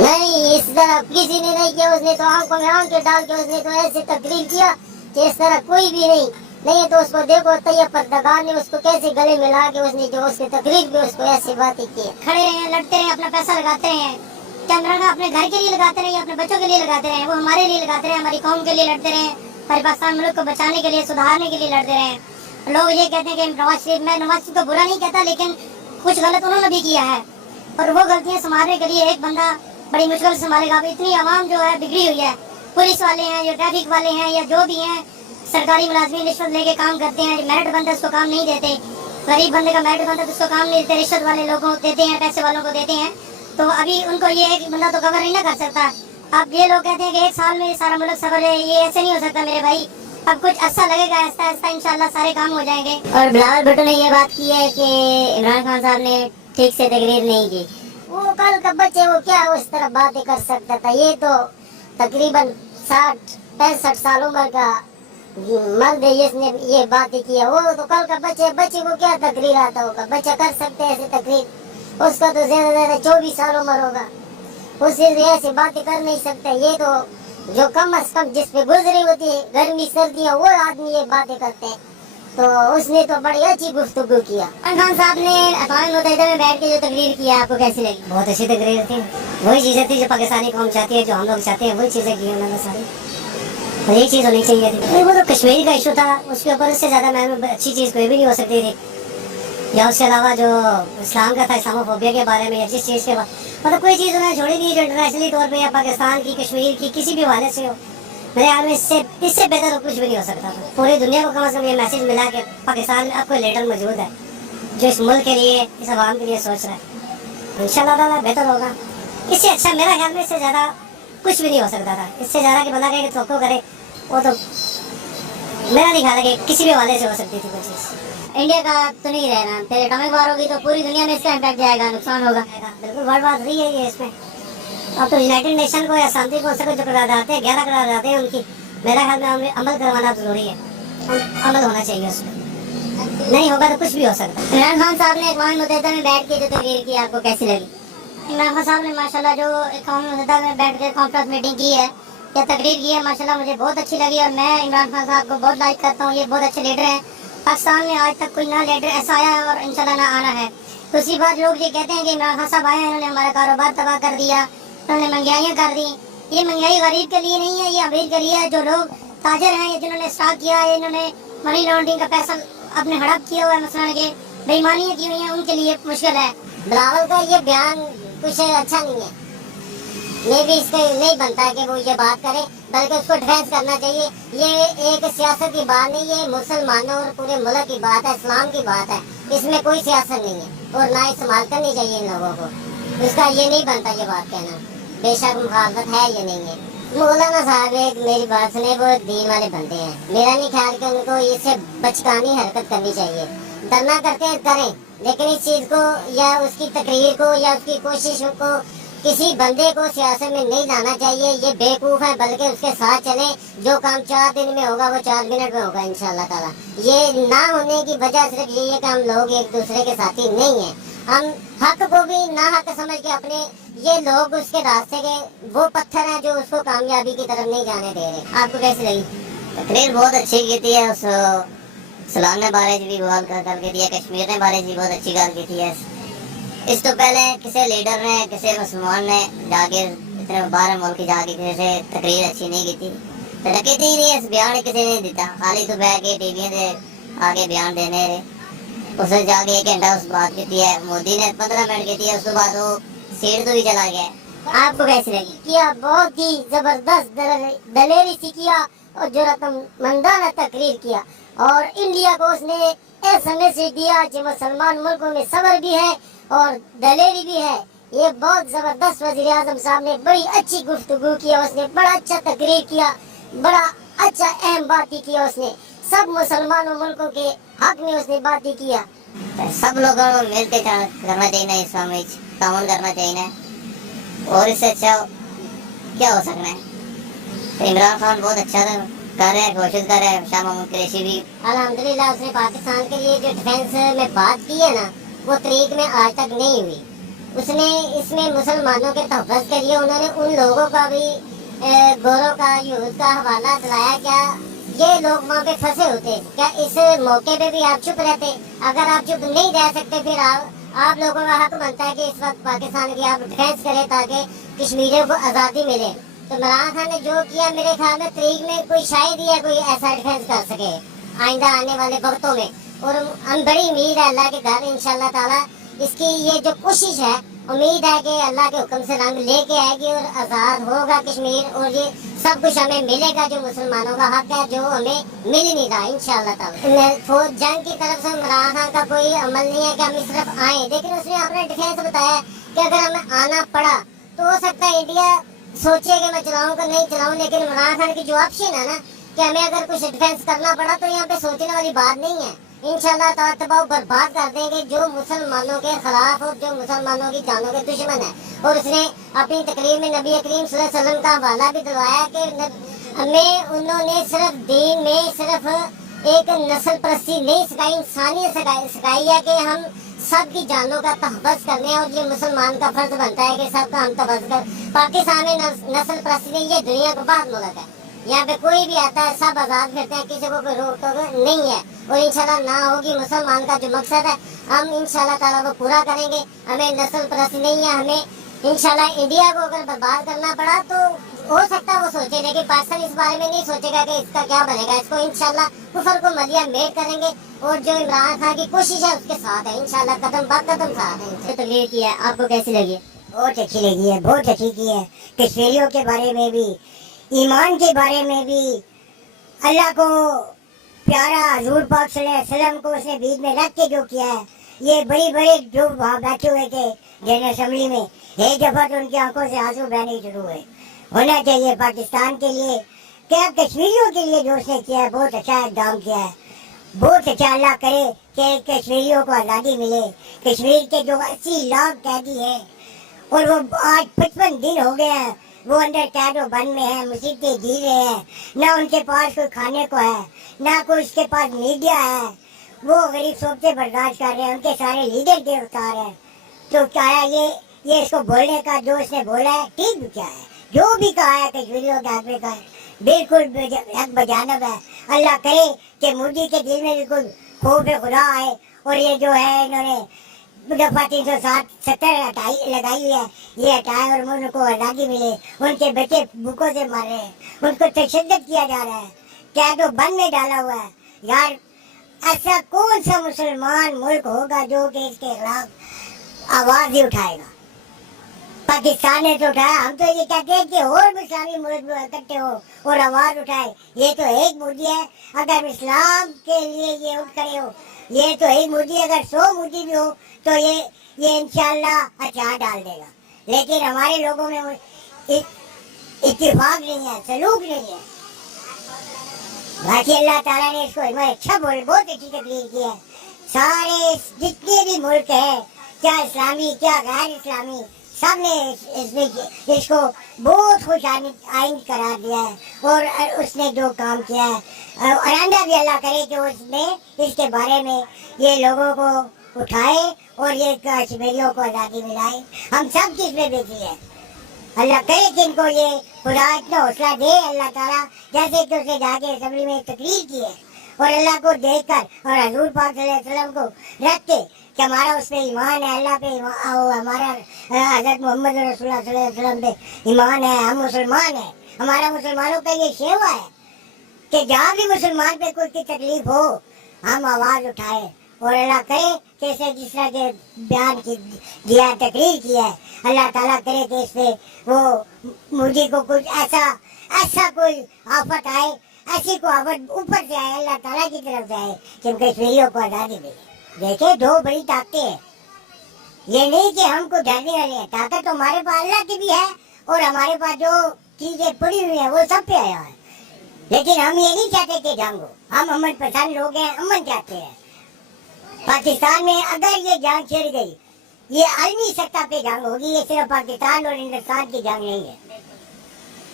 नहीं, इस तरह किसी ने नहीं किया। उसने तो आंखों में आंखें डाल के उसने तो ऐसे तकरीर किया कि इस तरह कोई भी नहीं। नहीं तो उसको देखो तैयब पर्दागार ने उसको कैसे गले मिला के उसने जो उसकी तकरीर भी उसको ऐसी बातें की। खड़े रहे, लड़ते रहे, अपना पैसा लगाते रहे, कैमरा अपने घर के लिए लगाते रहे, अपने बच्चों के लिए लगाते रहे, वो हमारे लिए लगाते रहे, हमारी कौम के लिए लड़ते रहे, पाकिस्तान मुल्क को बचाने के लिए, सुधारने के लिए लड़ते रहे। लोग ये कहते हैं कि नवाज शरीफ, मैं नवाज शरीफ को बुरा नहीं कहता, लेकिन कुछ गलत उन्होंने भी किया है और वो गलतियां संभालने के लिए एक बंदा बड़ी मुश्किल से संभालेगा। इतनी आवाम जो है बिगड़ी हुई है, पुलिस वाले हैं या ट्रैफिक वाले हैं या जो भी हैं, सरकारी मुलाजमीन रिश्वत लेके काम करते हैं, मेरिट बंदा उसको काम नहीं देते, गरीब बंदे का मेरिट बंदा तो उसको काम नहीं देते, रिश्वत वाले लोगों को देते हैं, पैसे वालों को देते हैं। तो अभी उनको ये एक बंदा तो कवर नहीं ना कर सकता। अब ये लोग कहते हैं कि एक साल में सारा मुल्क सफर है, ये ऐसे नहीं हो सकता मेरे भाई। अब कुछ अच्छा लगेगा, ऐसा ऐसा इंशाल्लाह सारे काम हो जाएंगे। और बिलावल भुट्टो ने ये बात की है कि इमरान खान साहब ने ठीक से तकरीर नहीं की। वो कल का बच्चे वो क्या उस तरह बातें कर सकता था। ये तो तकरीबन 60-65 साल उम्र का मर्द है, इसने ये बातें किया। वो तो कल का बच्चे को क्या तकरीर आता होगा। बच्चा कर सकते हैं ऐसे तकरीर, उसका तो ज्यादा ज्यादा 24 साल उम्र होगा, उससे ऐसी बातें कर नहीं सकता। ये तो जो कम अज कम जिस पे गुजरी होती है गर्मी सर्दियाँ, वो आदमी ये बातें करते हैं। तो उसने तो बड़ी अच्छी गुफ्तगू किया। इमरान खान साहब ने अक़वाम मुत्तहिदा में बैठ के जो तकरीर किया, आपको कैसी लगी? बहुत अच्छी तकरीर थी, वही चीजें थी जो पाकिस्तानी कौम चाहती है, जो हम लोग चाहते हैं, वही चीजें की उन्होंने सारी। और ये चीज होनी चाहिए थी। वो तो कश्मीर का इशू था, उसके ऊपर इससे ज्यादा मैं अच्छी चीज कोई भी नहीं हो सकती थी। या उसके अलावा जो इस्लाम का था, इस्लामोफोबिया के बारे में, या जिस चीज़ के बारे मतलब कोई चीज़ उन्होंने छोड़ी नहीं जो इंटरनेशनली तौर पे या पाकिस्तान की, कश्मीर की, किसी भी हवाले से हो। मेरे ख्याल में इससे बेहतर कुछ भी नहीं हो सकता था। पूरी दुनिया को कम से कम ये मैसेज मिला कि पाकिस्तान में अब कोई लीडर मौजूद है जो इस मुल्क के लिए, इस आवाम के लिए सोच रहा है। इंशाल्लाह ताला बेहतर होगा। इससे अच्छा मेरा ख्याल में इससे ज़्यादा कुछ भी नहीं हो सकता था। इससे ज़्यादा कि बंदा कहे तो करे, वो तो मेरा नहीं ख्याल है कि किसी भी हवाले से हो सकती थी कोई चीज़। इंडिया का तो नहीं रहना, फिर एटॉमिक वार होगी तो पूरी दुनिया में इसका इम्पैक्ट जाएगा, नुकसान होगा। बिल्कुल वर्ल्ड वार 3 है ये इसमें। अब तो यूनाइटेड नेशन को या शांति कौंसिल को जो करार आते हैं, 11 करार आते हैं उनकी, मेरा ख्याल में अमल करवाना जरूरी है। अमल होना चाहिए उसमें, नहीं होगा तो कुछ भी हो सकता है। इमरान खान साहब ने अक़वाम मुत्तहिदा में बैठ के जो तकरीर की, आपको कैसी लगी? इमरान खान साहब ने माशाल्लाह जो अक़वाम मुत्तहिदा में बैठ के कॉन्फ्रेंस मीटिंग की है या तकरीर की है, माशाल्लाह मुझे बहुत अच्छी लगी। और मैं इमरान खान साहब को बहुत लाइक करता हूँ, ये बहुत अच्छे लीडर हैं। पाकिस्तान में आज तक कोई ना लीडर ऐसा आया है और इंशाल्लाह ना आना है। दूसरी बात, लोग ये कहते हैं कि इमरान खान साहब आए हैं, इन्होंने हमारा कारोबार तबाह कर दिया, इन्होंने महंगाइयाँ कर दी। ये महंगाई गरीब के लिए नहीं है, ये अमीर के लिए है। जो लोग ताजर हैं, जिन्होंने स्टॉक किया है, इन्होंने मनी लॉन्ड्रिंग का पैसा अपने हड़प किया हुआ है, मसलन के बेईमानियाँ की हुई हैं, उनके लिए मुश्किल है। बिलावल का ये बयान कुछ अच्छा नहीं है। ये भी इसका नहीं बनता है कि वो ये बात करे, बल्कि उसको डिफेंस करना चाहिए। ये एक सियासत की बात नहीं है, मुसलमानों और पूरे मुल्क की बात है, इस्लाम की बात है। इसमें कोई सियासत नहीं है और ना इस्तेमाल करनी चाहिए इन लोगों को। इसका ये नहीं बनता ये बात कहना, बेशक मुखालफत है ये नहीं है। मौलाना साहब एक मेरी बात सुने, वो दीन वाले बंदे हैं। मेरा नहीं ख्याल कि उनको इससे बचकानी हरकत करनी चाहिए। डरना करते हैं करें, लेकिन इस चीज़ को या उसकी तकरीर को या उसकी कोशिशों को किसी बंदे को सियासत में नहीं लाना चाहिए। ये बेवकूफ़ है, बल्कि उसके साथ चले। जो काम 4 दिन में होगा वो 4 मिनट में होगा इंशाल्लाह ताला। ये ना होने की वजह सिर्फ यही है कि हम लोग एक दूसरे के साथी नहीं हैं। हम हक को भी ना हक समझ के अपने, ये लोग उसके रास्ते के वो पत्थर हैं जो उसको कामयाबी की तरफ नहीं जाने दे रहे। आपको कैसी लगी? तकरीर बहुत अच्छी की थी। उस सलाम ने बारे भी बहुत करके दिया, कश्मीर ने बारे भी बहुत अच्छी गल की थी। इस तो पहले किसी लीडर ने, किसी मुसलमान ने जाके इतने बाहर मुल्क जाके किसी से तकरीर अच्छी नहीं की थी। तरक्की थी नहीं, इस बयान किसी ने दिता, खाली तो बह के टीवी से आगे बयान देने रहे। उसने जाके 1 घंटा उस बात की है, मोदी ने 15 मिनट की थी, उसके बाद वो सीट तो भी चला गया। आपको कैसी लगी? किया बहुत ही जबरदस्त दलेरी से किया और जरूरतमंदाना तकरीर किया और इंडिया को उसने ऐसा मैसेज दिया कि मुसलमान मुल्कों में सब्र भी है और दलेरी भी है। ये बहुत जबरदस्त वज़ीर आज़म साहब ने बड़ी अच्छी गुफ्तगू किया, उसने बड़ा अच्छा तकरीर किया, बड़ा अच्छा अहम बात ही किया। उसने सब मुसलमानों मुल्कों के हक में उसने बात ही किया। सब लोगों को मिलकर करना चाहिए, इस्लाम में ताउन करना चाहिए और इससे अच्छा क्या हो सकना है। तो इमरान खान बहुत अच्छा कर रहे हैं, कोशिश कर रहे हैं। शाह महमूद कुरैशी भी अल्हम्दुलिल्लाह उसने पाकिस्तान के लिए जो डिफेंस में बात की है ना, वो तरीक में आज तक नहीं हुई। उसने इसमें मुसलमानों के तहफ़्फ़ुज़ के लिए उन्होंने उन लोगों का भी गोरों का यूथ का हवाला दिलाया। क्या ये लोग वहाँ पे फंसे होते, क्या इस मौके पे भी आप चुप रहते? अगर आप चुप नहीं रह सकते फिर आप लोगों का हक बनता है कि इस वक्त पाकिस्तान की आप डिफेंस करें ताकि कश्मीरियों को आज़ादी मिले। तो इमरान खान ने जो किया मेरे ख्याल में तरीक में कोई शायद ही है कोई ऐसा डिफेंस कर सके आइंदा आने वाले वक्तों में। और हम बड़ी उम्मीद है अल्लाह के घर इंशाल्लाह ताला इसकी ये जो कोशिश है, उम्मीद है कि अल्लाह के हुक्म से रंग लेके आएगी और आज़ाद होगा कश्मीर, और ये सब कुछ हमें मिलेगा जो मुसलमानों का हक है, जो हमें मिल नहीं रहा इंशाल्लाह ताला। फौज जंग की तरफ से इमरान खान का कोई अमल नहीं है कि हम इस तरफ आए, लेकिन उसने अपना डिफेंस बताया कि अगर हमें आना पड़ा तो हो सकता है इंडिया सोचे कि मैं चलाऊँ कि नहीं चलाऊँ, लेकिन इमरान खान की जो ऑप्शन है ना कि हमें अगर कुछ डिफेंस करना पड़ा तो यहाँ पे सोचने वाली बात नहीं है। इंशाल्लाह ताला तबाह बर्बाद कर देंगे जो मुसलमानों के खिलाफ और जो मुसलमानों की जानों के दुश्मन है। और उसने अपनी तकरीर में नबी करीम सल्लल्लाहु अलैहि वसल्लम का हवाला भी दिलवाया कि हमें उन्होंने सिर्फ दीन में सिर्फ एक नस्ल परस्ती नहीं सिखाई, इंसानियत सिखाई है कि हम सबकी जानों का तहफ़्फ़ुज़ करने और ये मुसलमान का फर्ज बनता है कि सबका हम तहफ़्फ़ुज़ कर। पाकिस्तान में नस्ल परस्ती नहीं, ये दुनिया का बहुत मुल्क है, यहाँ पे कोई भी आता है सब आज़ाद फिरते हैं, किसी को कोई रोक टोक नहीं है। और इंशाल्लाह ना होगी मुसलमान का जो मकसद है हम इंशाल्लाह ताला वो पूरा करेंगे। हमें नस्ल परस्ती नहीं है, हमें इंशाल्लाह इंडिया को अगर बर्बाद करना पड़ा तो हो सकता है वो सोचे, लेकिन पाकिस्तान इस बारे में नहीं सोचेगा कि इसका क्या बनेगा। इसको इंशाल्लाह कुफर को मलिया मेट करेंगे और जो इमरान खान की कोशिश है उसके साथ है इंशाल्लाह, कदम ब कदम साथ है। तो ये किया आपको कैसी लगी? बहुत अच्छी लगी है, बहुत अच्छी की है। कश्मीरियों के बारे में भी, ईमान के बारे में भी, अल्लाह को प्यारा हजूर पाक सल्लल्लाहु अलैहि वसल्लम को उसने बीच में रख के जो किया है, ये बड़ी बड़े जो वहाँ बैठे हुए थे जनरल असम्बली में, एक दफा तो उनकी आंखों से आंसू बहने शुरू हुए। होना चाहिए पाकिस्तान के लिए, क्या कश्मीरियों के लिए जो उसने किया है बहुत अच्छा इकदाम किया है, बहुत अच्छा। अल्लाह करे कि कश्मीरियों को आज़ादी मिले। कश्मीर के जो 80 लाख कैदी हैं और वो आज 55 दिन हो गए हैं वो अंदर कैद और बंद में है, मुसीबतें जी रहे हैं, ना उनके पास कोई खाने को है, ना कोई उसके पास मीडिया है, वो गरीब सोचते बर्दाश्त कर रहे हैं, उनके सारे लीडर गिरफ्तार हैं। तो क्या है ये इसको बोलने का जो इसने बोला है ठीक भी क्या है, जो भी कहा है कश्मीरियों के आदमी का बिल्कुल हक बजानब है। अल्लाह करे कि मोदी के दिल में बिल्कुल खौफ खुदा आए और ये जो है इन्होंने दफा 370 लगाई हुई है, ये हटाए और उनको आज़ादी मिले। उनके बच्चे भूखों से मर रहे हैं, उनको तशद्दुद किया जा रहा है, कैद और बंद में डाला हुआ है। यार ऐसा कौन सा मुसलमान मुल्क होगा जो कि इसके खिलाफ आवाज ही उठाएगा? पाकिस्तान ने तो उठाया। हम तो ये कहते हैं कि और भी इस्लामी मुल्क इकट्ठे हो और आवाज उठाए। ये तो एक मोदी है, अगर इस्लाम के लिए ये उठ खड़े हो, ये तो एक मोदी, अगर 100 मोदी भी हो तो ये इंशाल्लाह अचार डाल देगा। लेकिन हमारे लोगों में इत्तेफाक नहीं है, सलूक नहीं है। बाकी अल्लाह ताला ने इसको अच्छा बहुत अच्छी तकरीर की है। सारे जितने भी मुल्क है, क्या इस्लामी क्या गैर इस्लामी, सब ने इसको बहुत खुश आइंद करार दिया है और उसने जो काम किया है और आइंदा भी अल्लाह करे कि उसने इसके बारे में ये लोगों को उठाए और ये कश्मीरियों को आज़ादी मिलाए। हम सब चीज़ में बेची है। अल्लाह करे कि इनको ये खुदा इतना हौसला दे अल्लाह ताला, जैसे कि उसने जाके असम्बली में तकरीर की है और अल्लाह को देखकर और हजूर पाक सल्लल्लाहु अलैहि वसल्लम को रख के कि हमारा उस पर ईमान है, अल्लाह पे हमारा हज़रत मोहम्मद रसूलुल्लाह सल्लल्लाहु अलैहि वसल्लम पे ईमान है, हम मुसलमान हैं। हमारा मुसलमानों का ये शेवा है कि जहाँ भी मुसलमान पे कोई की तकलीफ हो हम आवाज़ उठाए और अल्लाह करे कि इसे जिस तरह के बयान दिया तकरीर किया है, अल्लाह ताला करे कि इस पे वो मुझे को कुछ ऐसा कोई आफत आए, ऐसी को आफत ऊपर से आए, अल्लाह ताला की तरफ से आए कि कश्मीरियों को आज़ादी मिले। देखिए दो बड़ी ताकतें हैं, ये नहीं कि हमको डरने वाली है। ताकत तो हमारे पास अल्लाह की भी है और हमारे पास जो चीजें पड़ी हुई है वो सब पे आया है। लेकिन हम ये नहीं चाहते कि जंग हो, हम अमन पसंद लोग हैं, अमन चाहते हैं। पाकिस्तान में अगर ये जंग छिड़ गई, ये आलमी सत्ता पे जंग होगी, ये सिर्फ पाकिस्तान और हिंदुस्तान की जंग नहीं है।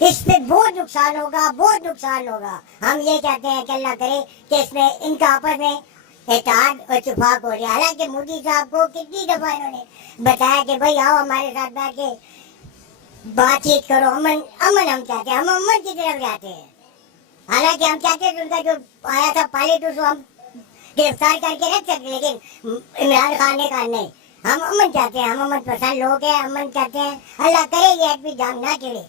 इस पे बहुत नुकसान होगा, बहुत नुकसान होगा। हम ये चाहते हैं कि अल्लाह करे कि इसमें इनका आपस में इत्तेहाद और इत्तेफाक हो रही है। हालांकि मोदी साहब को कितनी दफा इन्होंने बताया कि भाई आओ हमारे साथ बैठ के बातचीत करो, अमन अमन हम चाहते हैं, हम अमन की तरफ जाते हैं। हालांकि हम चाहते हैं कि उनका जो आया था पायलट उसको हम गिरफ्तार करके रख सकते, लेकिन इमरान खान ने कहा नहीं, हम अमन चाहते हैं, हम अमन पसंद लोग हैं, अमन चाहते हैं। अल्लाह करे ये आदमी जान ना चले।